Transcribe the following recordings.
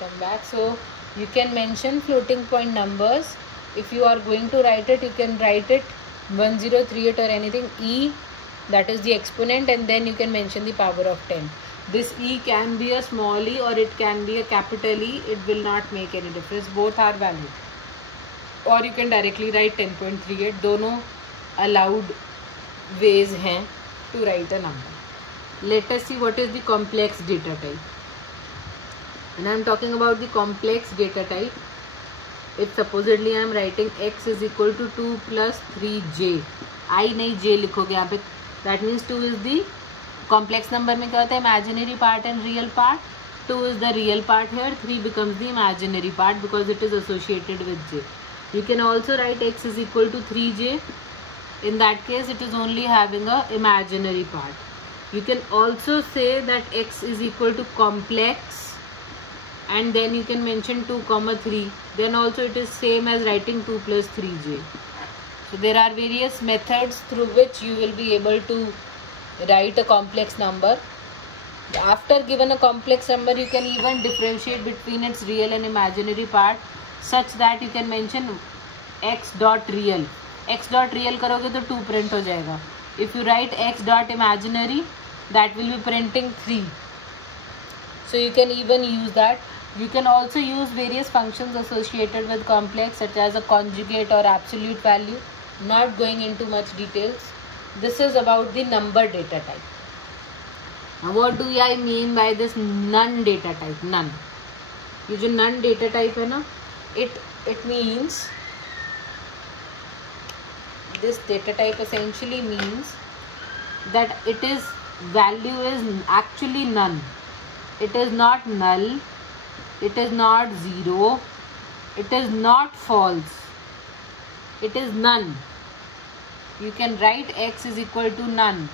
come back. So you can mention floating point numbers. If you are going to write it, you can write it 1038 or anything. E, that is the exponent, and then you can mention the power of 10. This E can be a small e or it can be a capital E. It will not make any difference. Both are valid. Or you can directly write 10.38. दोनों allowed ways हैं to write a number. Let us see what is the complex data type. When I am talking about the complex data type, if supposedly I am writing x is equal to 2 plus 3j, I नहीं j लिखोगे यहाँ पे, that means 2 is the complex number में क्या होता है, imaginary part and real part. 2 is the real part here, 3 becomes the imaginary part because it is associated with j. You can also write x is equal to 3j. In that case it is only having a imaginary part. You can also say that x is equal to complex, and then you can mention 2 comma 3. Then also it is same as writing 2 plus 3j. So there are various methods through which you will be able to write a complex number. After given a complex number, you can even differentiate between its real and imaginary part, such that you can mention x dot real. x dot real करोगे तो 2 print हो जाएगा. If you write x dot imaginary, that will be printing 3. So you can even use that. You can also use various functions associated with complex, such as a conjugate or absolute value. Not going into much details. This is about the number data type. Now what do I mean by this none data type? None. ये जो none data type है ना, it means, this data type essentially means that it is, value is actually none. It is not null. It is not zero. It is not false. It is none. You can write x is equal to none.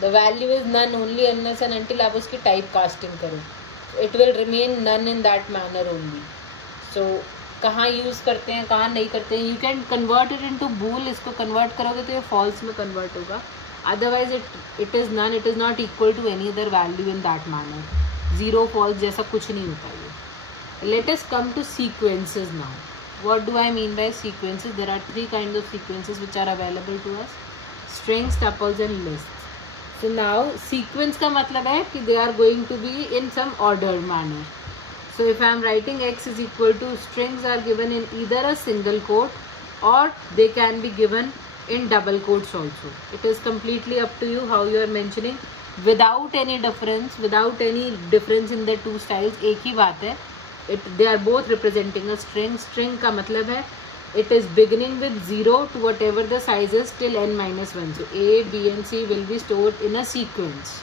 The value is none only unless and until आप उसकी type casting करो. It will remain none in that manner only. So कहाँ use करते हैं, कहाँ नहीं करते हैं. You can convert it into bool. इसको convert करोगे तो ये false में convert होगा. Otherwise it is none. It is not equal to any other value in that manner. Zero, false जैसा कुछ नहीं होता ये. Let us come to sequences now. What do I mean by sequences? There are 3 kinds of sequences which are available to us: strings, tuples and lists. So now sequence का मतलब है कि they are going to be in some ordered manner. So if I am writing x is equal to, strings are given in either a single quote or they can be given in double quotes also. It is completely up to you how you are mentioning. Without any difference in the two styles, एक ही बात है. They are both representing a string. String का मतलब है it is beginning with 0 to whatever the size is till n-1. So A, B and C will be stored in a sequence.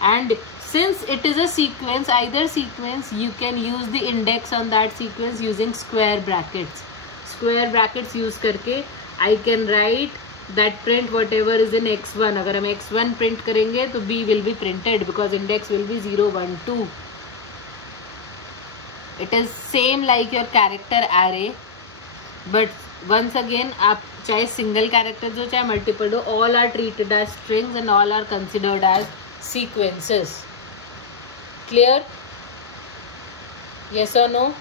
And since it is a sequence, either sequence, you can use the index on that sequence using square brackets. Square brackets use करके I can write that print whatever is in x1. अगर हम x1 print करेंगे तो b will be printed because index will be 0, 1, 2. It is same like your character array, but once again आप चाहे single character हो चाहे multiple हो, all are treated as strings and all are considered as sequences. Clear? Yes or no?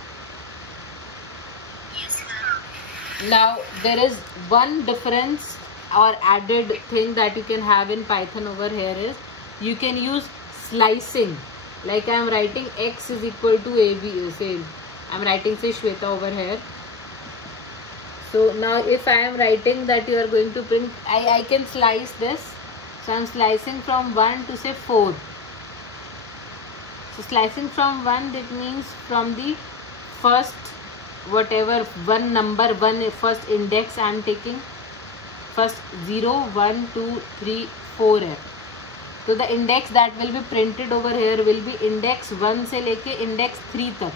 Yes, ma'am. Now there is one difference or added thing that you can have in Python over here is you can use slicing. Like I am writing x is equal to AB, say I am writing say Shweta over here. So now if I am writing that you are going to print, I can slice this. So I am slicing from 1 to say 4. So slicing from 1, that means from the first whatever one number, first index I am taking. First 0, 1, 2, 3, 4 है. So the index that will be printed over here will be index 1 से लेके index 3 तक.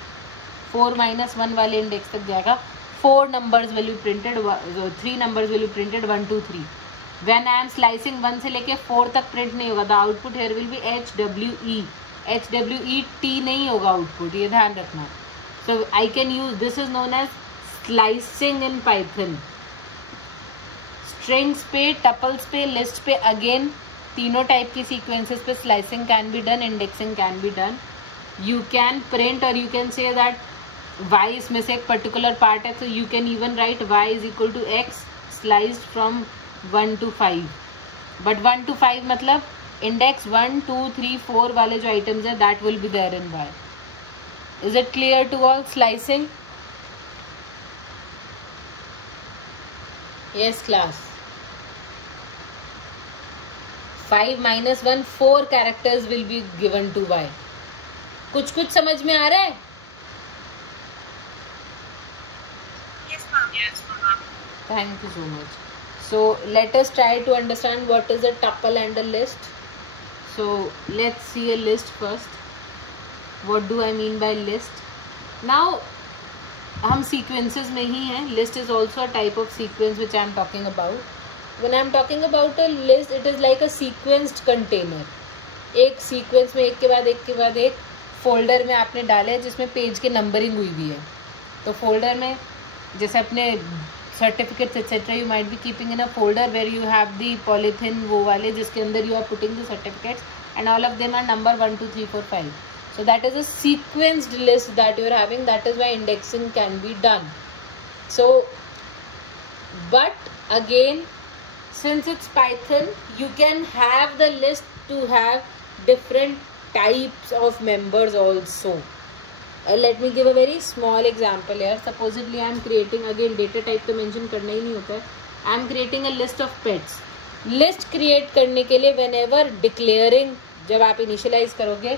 4 minus 1 वाले index तक जाएगा. 4 numbers will be printed, 3 numbers will be printed, 1, 2, 3. When I am slicing 1 से लेके 4 तक print नहीं होगा. The output here will be HWE. HWET नहीं होगा output. ये ध्यान रखना. So I can use, this is known as slicing in Python. Strings पे, tuples पे, list पे again तीनों टाइप की सीक्वेंसेस पे slicing can be done, indexing can be done. You can print or you can say that y इसमें से एक particular part है, so you can even write y is equal to x sliced from 1 to 5. But 1 to 5 मतलब index 1, 2, 3, 4 वाले जो items है that will be there in y. Is it clear to all? Slicing? Yes class. 5 minus 1, 4 characters will be given to y. कुछ समझ में आ रहा है? Yes ma'am. Thank you so much. So let us try to understand what is a tuple and a list. So let's see a list first. What do I mean by list? Now हम sequences में ही हैं. List is also a type of sequence which I am talking about. When I am talking about a list, it is like a sequenced container. एक sequence में एक के बाद एक folder में आपने डाले है जिसमें पेज की नंबरिंग हुई हुई है. तो फोल्डर में जैसे अपने certificates etcetera you might be keeping in a folder where you have the polythene वो वाले जिसके अंदर you are putting the certificates and all of them are number 1, 2, 3, 4, 5. So that is a sequenced list that you are having. That is why indexing can be done. So, but again, since it's Python, you can have the list to have different types of members also. Let me give a very small example here. Supposedly I am creating, again data type तो mention करना ही नहीं होता है. I am creating a list of pets. List create करने के लिए whenever declaring, जब आप initialize करोगे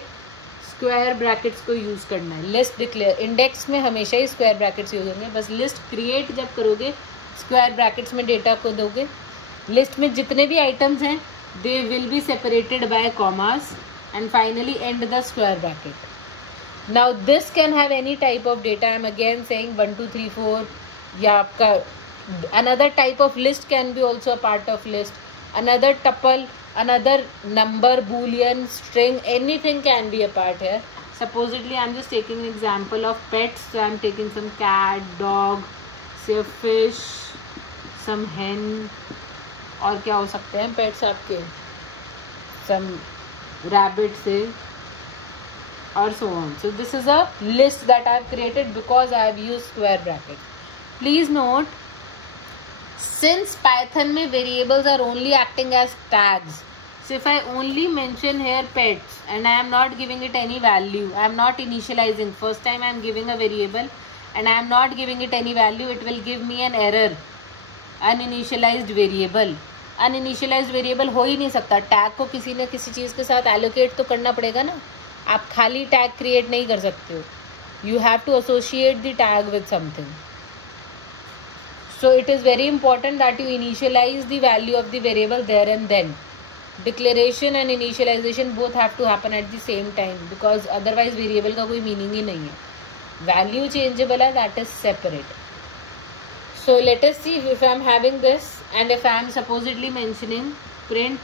स्क्वायर ब्रैकेट्स को यूज करना है. लिस्ट डिक्लेयर इंडेक्स में हमेशा ही स्क्वायर ब्रैकेट्स यूज होंगे. बस लिस्ट क्रिएट जब करोगे स्क्वायर ब्रैकेट्स में डेटा को दोगे. लिस्ट में जितने भी आइटम्स हैं they will be separated by commas and finally and the square bracket. Now this can have any type of data. I am again saying 1, 2, 3, 4 या आपका another type of list can be also a part of list. Another tuple, another number, boolean, string, anything can be a part here. Supposedly I'm just taking an example of pets. So I'm taking some cat, dog, say a fish, some hen. और क्या हो सकते हैं pets आपके? Some rabbit say or so on. So this is a list that I have created because I have used square bracket. Please note, since Python में variables are only acting as tags. So if I only mention here pets and I am not giving it any value, I am not initializing. First time I am giving a variable and I am not giving it any value, it will give me an error. Uninitialized variable. Uninitialized variable हो ही नहीं सकता. Tag को किसी न किसी चीज़ के साथ allocate तो करना पड़ेगा ना. आप खाली टैग क्रिएट नहीं कर सकते हो. You have to associate the tag with something. So it is very important that you initialize the value of the variable there and then. Declaration and initialization both have to happen at the same time because otherwise variable का कोई meaning ही नहीं है. Value changeable है, that is separate. So let us see if I am having this and if I am supposedly mentioning print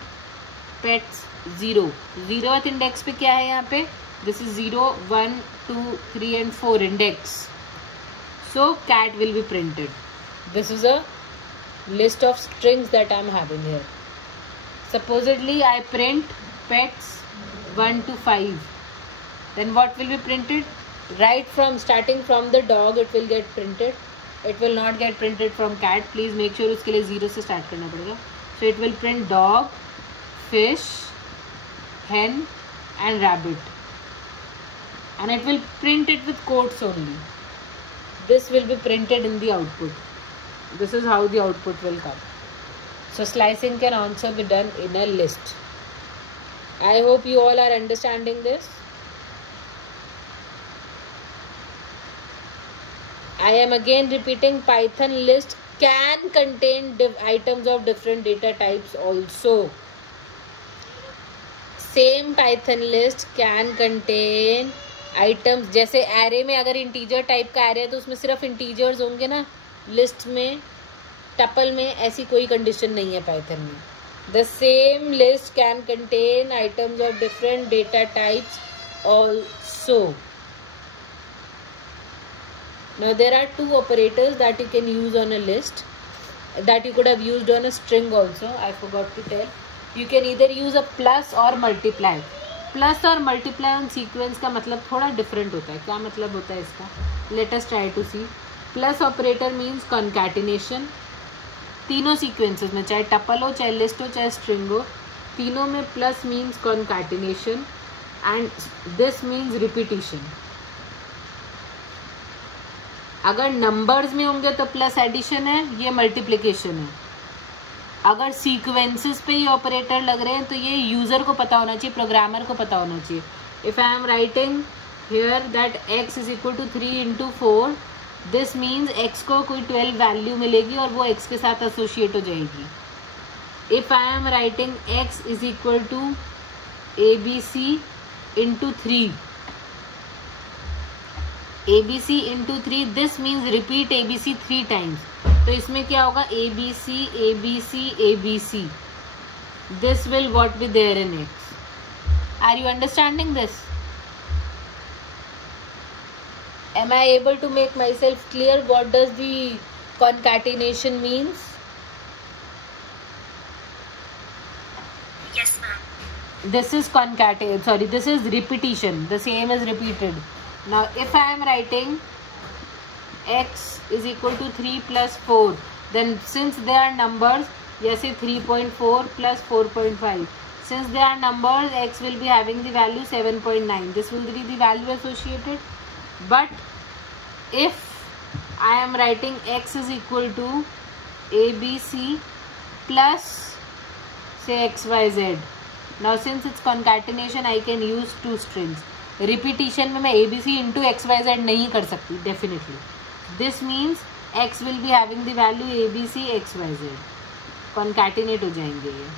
pets 0. 0th index पे क्या है यहाँ पे? This is 0, 1, 2, 3 and 4 index. So cat will be printed. This is a list of strings that I am having here. Supposedly I print pets 1 to 5. Then what will be printed? Right from starting from the dog it will get printed. It will not get printed from cat. Please make sure उसके लिए 0 से start करना पड़ेगा. So it will print dog, fish, hen and rabbit. And it will print it with quotes only. This will be printed in the output. This is how the output will come. So slicing can also be done in a list. I hope you all are understanding this. I am again repeating, Python list can contain items of different data types also. Same Python list can contain items. जैसे array में अगर integer type का array है तो उसमें सिर्फ integers होंगे ना. list में टपल में ऐसी कोई कंडीशन नहीं है पाइथन में. The same list can contain items of different data types also. Now there are 2 operators that you can use on a list that you could have used on a string also. I forgot to tell. You can either use a plus or multiply. Plus और multiply on sequence का मतलब थोड़ा different होता है. क्या मतलब होता है इसका? Let us try to see. Plus operator means concatenation. तीनों सीक्वेंसेस में, चाहे टपल हो, चाहे लिस्ट हो, चाहे स्ट्रिंग हो, तीनों में plus means concatenation and this means repetition. अगर नंबर्स में होंगे तो प्लस एडिशन है, ये मल्टीप्लिकेशन है. अगर सीक्वेंसेस पे ही ऑपरेटर लग रहे हैं तो ये यूजर को पता होना चाहिए, प्रोग्रामर को पता होना चाहिए. If I am writing here that x is equal to 3 into 4, this means x को कोई 12 वैल्यू मिलेगी और वो x के साथ एसोसिएट हो जाएगी. If I am writing x is equal to abc into 3, abc into 3, this means repeat abc 3 times. तो इसमें क्या होगा? abc abc abc. This will what be there in x. Are you understanding this? Am I able to make myself clear what does the concatenation means? Yes, ma'am. This is this is repetition. The same is repeated. Now if I am writing x is equal to 3 plus 4, then since they are numbers, yes, 3.4 plus 4.5. Since they are numbers, x will be having the value 7.9. This will be the value associated. But if I am writing x is equal to abc plus say xyz, now since it's concatenation I can use two strings. Repetition में मैं abc into xyz नहीं कर सकती definitely. This means x will be having the value abc xyz. Concatenate हो जाएंगे ये.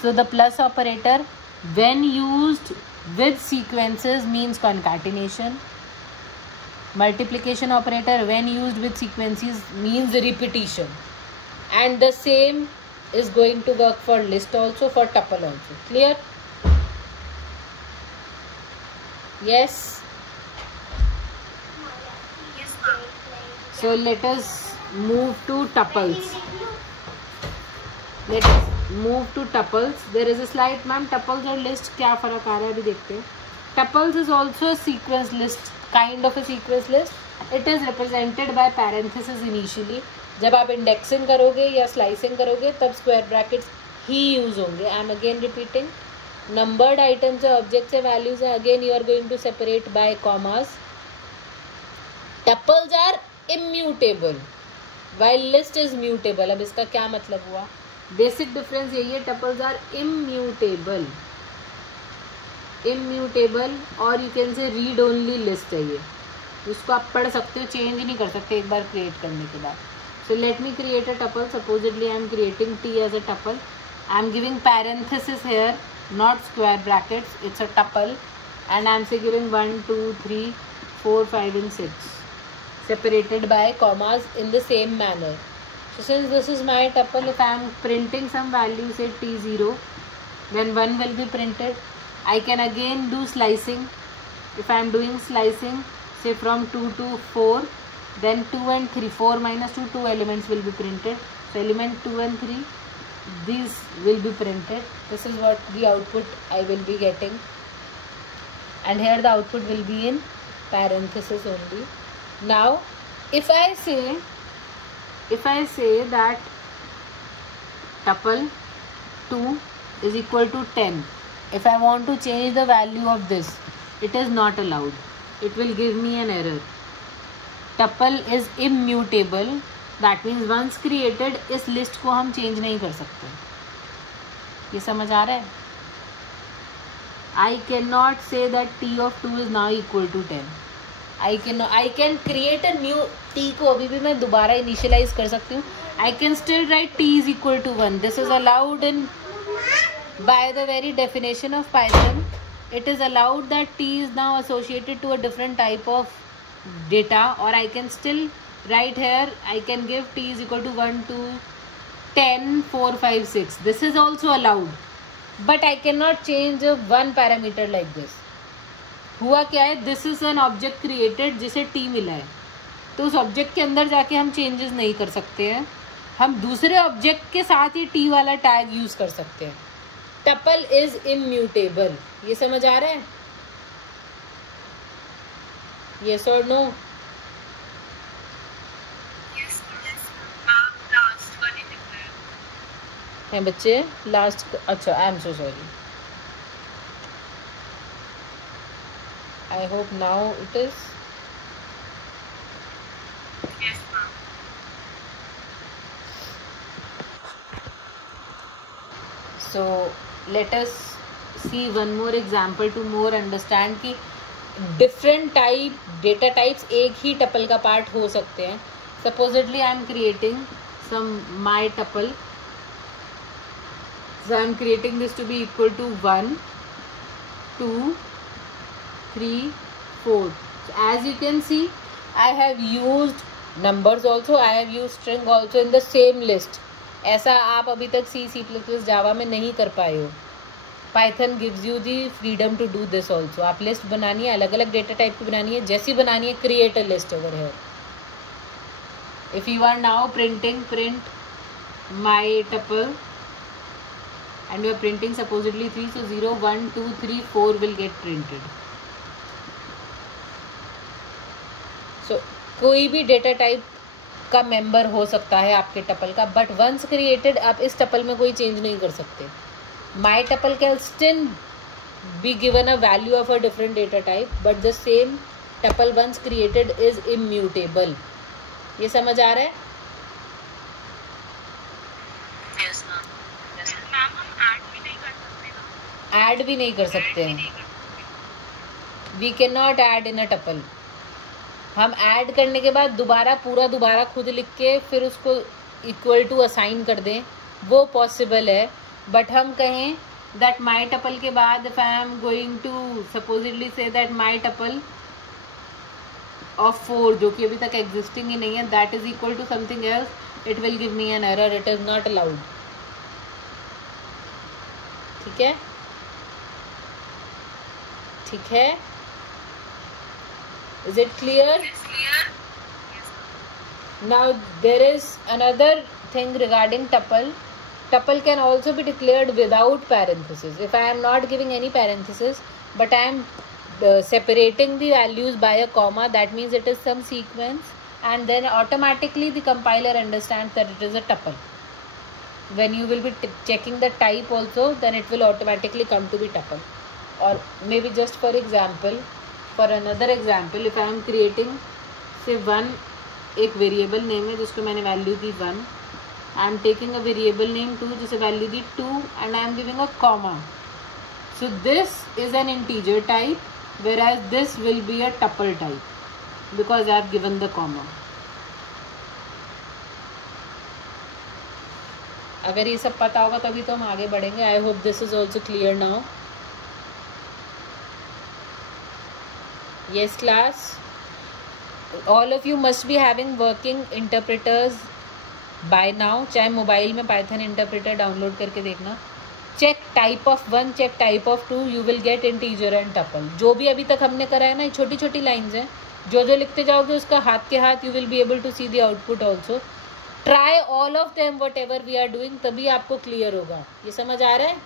So the plus operator when used with sequences means concatenation. Multiplication operator when used with sequences means repetition. And the same is going to work for list also, for tuple also. Clear? Yes? Yes, ma'am. So let us move to tuples. Let us move to tuples. There is a slide, ma'am. Tuples और list क्या फर्क आ रहा है अभी देखते हैं. Tuples is also a sequence list, kind of a sequence list. It is represented by parenthesis initially. जब आप indexing करोगे या slicing करोगे तब square brackets ही use होंगे. I am again repeating. Numbered items और objects और values हैं, again you are going to separate by commas. Tuples are immutable while list is mutable. अब इसका क्या मतलब हुआ? बेसिक डिफरेंस यही है, टपल्स आर इम्यूटेबल. इम्यूटेबल और you can say read only list है ये. उसको आप पढ़ सकते हो, चेंज नहीं कर सकते एक बार क्रिएट करने के बाद. So let me create a tuple. Supposedly I am creating T as a tuple. I am giving parenthesis here, not square brackets. It's a tuple and I am say giving 1 2 3 4 5 and 6 separated by commas in the same manner. So since this is my tuple, if I am printing some value, say t0, then 1 will be printed. I can again do slicing. If I am doing slicing, say from 2 to 4, then 2 and 3, 4 minus 2, 2 elements will be printed. So element 2 and 3, these will be printed. This is what the output I will be getting. And here the output will be in parenthesis only. Now, if I say that tuple 2 is equal to 10, if I want to change the value of this, it is not allowed. It will give me an error. Tuple is immutable. That means once created, इस list को हम change नहीं कर सकते. ये समझ आ रहा है? I cannot say that t of 2 is now equal to 10. I can create a new t को अभी भी मैं दोबारा initialize कर सकती हूँ. I can still write t is equal to 1. This is allowed in by the very definition of Python. It is allowed that t is now associated to a different type of data, or I can still write here, I can give t is equal to 1 to 10 4 5 6. This is also allowed, but I cannot change one parameter like this. हुआ क्या है, this is an object created जिसे T मिला है, तो उस object के अंदर जाके हम चेंजेस नहीं कर सकते हैं. हम दूसरे ऑब्जेक्ट के साथ ही टी वाला टैग यूज कर सकते हैं. Tuple is immutable. ये समझ आ रहा है? यस और नो? है बच्चे लास्ट? अच्छा, I am so sorry. I hope now it is. So let us see one more example to more understand कि different type data types एक ही tuple का part हो सकते हैं. Supposedly I am creating some my tuple. So I am creating this to be equal to 1, 2, 3, 4. So as you can see, I have used numbers also. I have used string also in the same list. ऐसा आप अभी तक C++ जावा में नहीं कर पाए हो. Python gives you the freedom to do this also. आप लिस्ट बनानी है, अलग अलग डेटा टाइप की बनानी है, जैसी बनानी है create a list over here. If you are now printing print my tuple and you are printing supposedly 3, so 0, 1, 2, 3, 4 will get printed. So कोई भी डेटा टाइप का मेंबर हो सकता है आपके टपल का, बट वंस क्रिएटेड आप इस टपल में कोई चेंज नहीं कर सकते. My tuple can still be given a value of a different data type, but the same tuple once created is immutable. ये समझ आ रहा है? ऐड भी नहीं कर सकते हैं. We can not add in a tuple. हम ऐड करने के बाद दोबारा खुद लिख के फिर उसको इक्वल टू असाइन कर दें, वो पॉसिबल है. बट हम कहें दैट माई टपल के बाद if I am going to supposedly say that my tuple of 4, जो कि अभी तक एग्जिस्टिंग ही नहीं है, that is equal to something else, it will give me an error. It is not allowed. ठीक है, ठीक है. Is it clear? Now there is another thing regarding tuple. Tuple can also be declared without parenthesis. If I am not giving any parenthesis, but I am separating the values by a comma, that means it is some sequence, and then automatically the compiler understands that it is a tuple. When you will be checking the type also, then it will automatically come to be tuple. Or maybe just for example, for another example, if I am creating say 1, एक variable name है जिसको मैंने value the 1, I am taking a variable name 2 जिसे value the 2, and I am giving a comma. So this is an integer type, whereas this will be a tuple type because I have given the comma. अगर ये सब पता होगा तभी तो हम आगे बढ़ेंगे. I hope this is also clear now. Yes class, all of you must be having working interpreters by now. चाहे मोबाइल में पाइथन इंटरप्रेटर डाउनलोड करके देखना. Check type of 1, check type of 2, you will get integer and tuple. जो भी अभी तक हमने करा है ना, छोटी छोटी लाइन्स हैं, जो जो लिखते जाओगे उसका हाथ के हाथ you will be able to see the output also. Try all of them whatever we are doing, तभी आपको क्लियर होगा. ये समझ आ रहा है?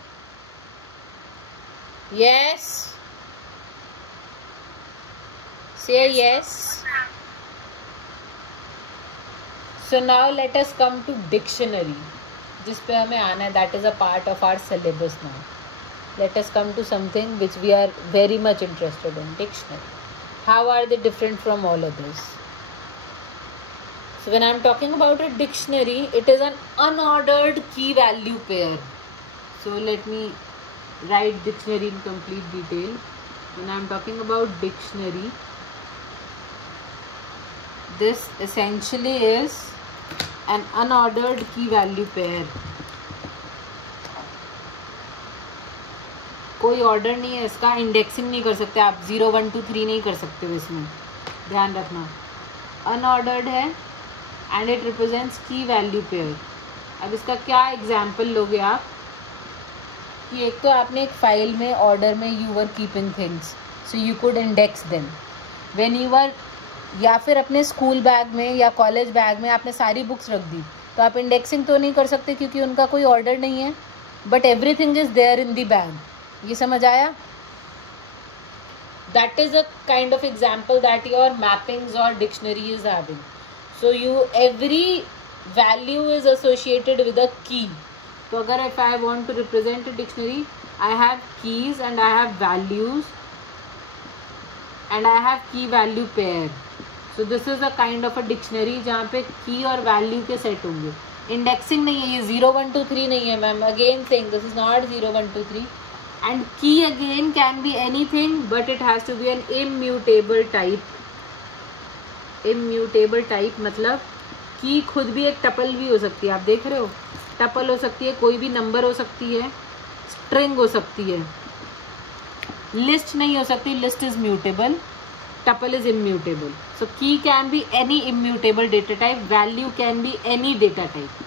Yes, say yes. So now let us come to dictionary, जिस पे हमें आना है. that is a part of our syllabus now. Let us come to something which we are very much interested in. Dictionary. How are they different from all others? So when I am talking about a dictionary, it is an unordered key value pair. So let me write dictionary in complete detail. When I am talking about dictionary, this essentially is an unordered key value pair. कोई order नहीं है इसका, indexing नहीं कर सकते आप, 0, 1, 2, 3 नहीं कर सकते हो इसमें, ध्यान रखना. अनऑर्डर्ड है एंड इट रिप्रेजेंट्स की वैल्यू पेयर. अब इसका क्या एग्जाम्पल लोगे आप कि एक तो आपने एक फाइल में ऑर्डर में you were keeping things, so you could index them. When you were, या फिर अपने स्कूल बैग में या कॉलेज बैग में आपने सारी बुक्स रख दी, तो आप इंडेक्सिंग तो नहीं कर सकते क्योंकि उनका कोई ऑर्डर नहीं है. But everything is there in the bank. ये समझ आया? That is a kind of example that your mappings or dictionary is having. So every value is associated with a key. So agar if I want to represent a dictionary, I have keys and I have values and I have key value pair. So this is a kind of a dictionary जहाँ पे key और value के set होंगे. Indexing नहीं है, ये 0 1 2 3 नहीं है ma'am. Again saying this is not 0 1 2 3. And key again can be anything, but it has to be an immutable type. Immutable type मतलब key खुद भी एक टपल भी हो सकती है. आप देख रहे हो, टपल हो सकती है, कोई भी नंबर हो सकती है, स्ट्रिंग हो सकती है, लिस्ट नहीं हो सकती. List is mutable, tuple is immutable. So key can be any immutable data type. Value can be any data type.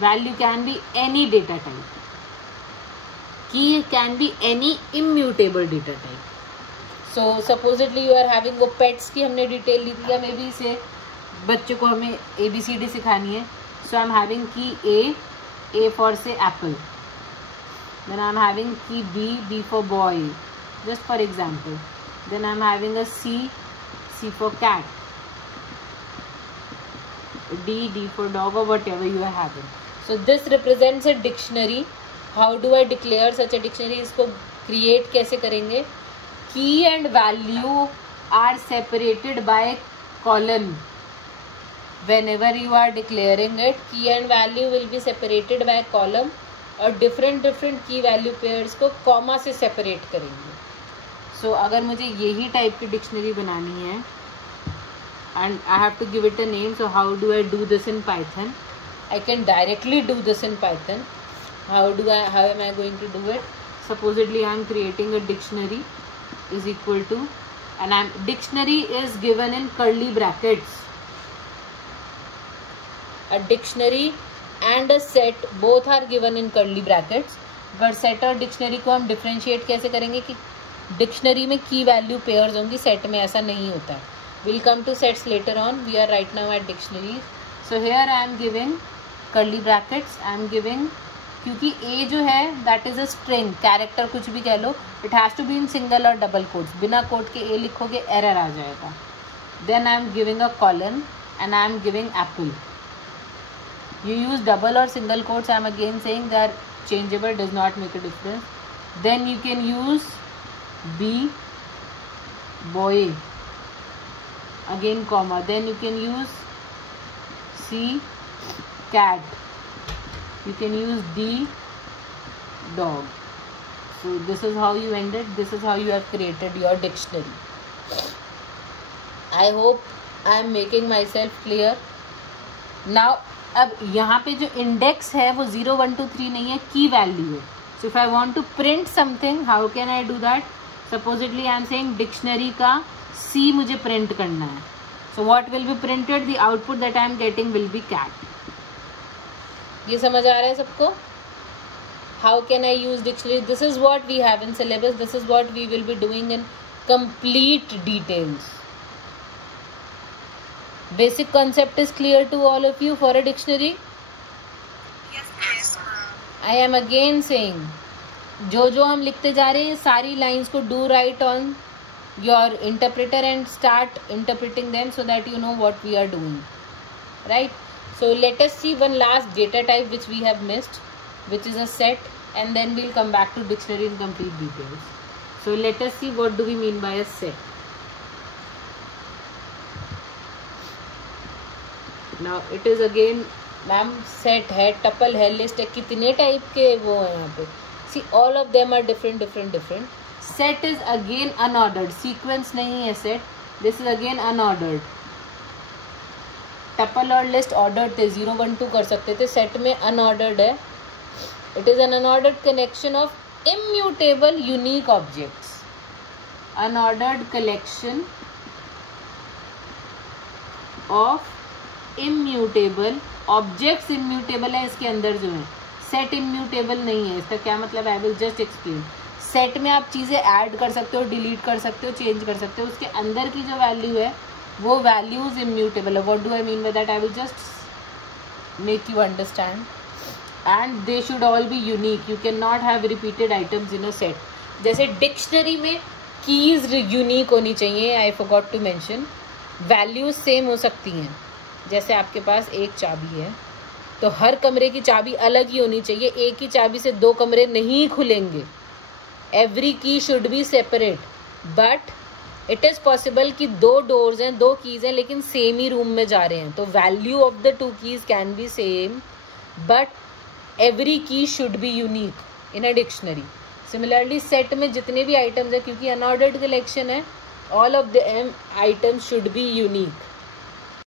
Value can be any data type. Key can be any immutable data type. So supposedly you are having वो pets की हमने detail ली थी, या may be से बच्चे को हमें ABCD सिखानी है. So I'm having key A for say apple. Then I'm having key B for boy, just for example. Then I'm having a C for cat, D for dog, or whatever you are having. So this represents a dictionary. How do I declare such a dictionary? इसको create कैसे करेंगे? Key and value are separated by colon. Whenever you are declaring it, key and value will be separated by column, और different key value pairs को comma से separate करेंगे. So अगर मुझे यही type की dictionary बनानी है and I have to give it a name, so how do I do this in Python? I can directly do this in Python. How am I going to do it? Supposedly I am creating a dictionary is equal to, and dictionary is given in curly brackets. A dictionary and a set both are given in curly brackets. But set और dictionary को हम differentiate कैसे करेंगे कि dictionary में key value pairs होंगी, set में ऐसा नहीं होता है. We'll come to sets later on. We are right now at dictionaries. So here I am giving curly brackets. I am giving, क्योंकि A जो है that is a string, character कुछ भी कह लो, it has to be in single और double quotes. बिना quote के A लिखोगे error आ जाएगा. Then I am giving a colon and I am giving apple. You use double or single quotes. I am again saying they are changeable, does not make a difference. Then you can use B, boy, again comma. Then you can use C, cat. You can use D, dog. So this is how you ended. This is how you have created your dictionary. I hope I am making myself clear. Now अब यहाँ पे जो index है वो 0 1 2 3 नहीं है, की value है. So if I want to print something, how can I do that? Supposedly I am saying dictionary का सी मुझे प्रिंट करना है. So what will be printed? The output that I am getting will be cat. ये समझ आ रहा है सबको? How can I use dictionary? This is what we have in syllabus. This is what we will be doing in complete details. Basic concept is clear to all of you for a dictionary? Yes, ma'am. I am again saying, जो हम लिखते जा रहे हैं सारी lines को do write on your interpreter and start interpreting them so that you know what we are doing. Right? So let us see one last data type which we have missed, which is a set, and then we'll come back to dictionary in complete details. So let us see what do we mean by a set. Now it is again, ma'am set है, tuple है, list है, कितने type के वो है यहाँ पे. See all of them are different. Set is again unordered, sequence नहीं है set. This is again unordered. Tuple और लिस्ट ऑर्डर्ड थे, 0 1 2 कर सकते थे. सेट में अनऑर्डर्ड है. It is an unordered collection of immutable unique objects. Unordered collection of immutable objects. Immutable है इसके अंदर जो है, सेट इम्यूटेबल नहीं है. इसका क्या मतलब? आई विल जस्ट एक्सप्लेन. सेट में आप चीज़ें ऐड कर सकते हो, डिलीट कर सकते हो, चेंज कर सकते हो. उसके अंदर की जो वैल्यू है वो वैल्यूज इम्यूटेबल है. What do I mean by that? I will just make you understand. And they should all be unique. You can not have repeated items in a set. जैसे डिक्शनरी में keys unique होनी चाहिए. I forgot to mention. Values same हो सकती हैं. जैसे आपके पास एक चाबी है तो हर कमरे की चाबी अलग ही होनी चाहिए. एक ही चाबी से 2 कमरे नहीं खुलेंगे. Every key should B separate. But it is possible कि 2 डोर्स हैं, 2 कीज हैं, लेकिन सेम ही रूम में जा रहे हैं. तो value of the 2 keys can be same but every key should be unique in a dictionary. Similarly set में जितने भी आइटम्स हैं, क्योंकि अनऑर्डर्ड कलेक्शन है, all of the items should be unique.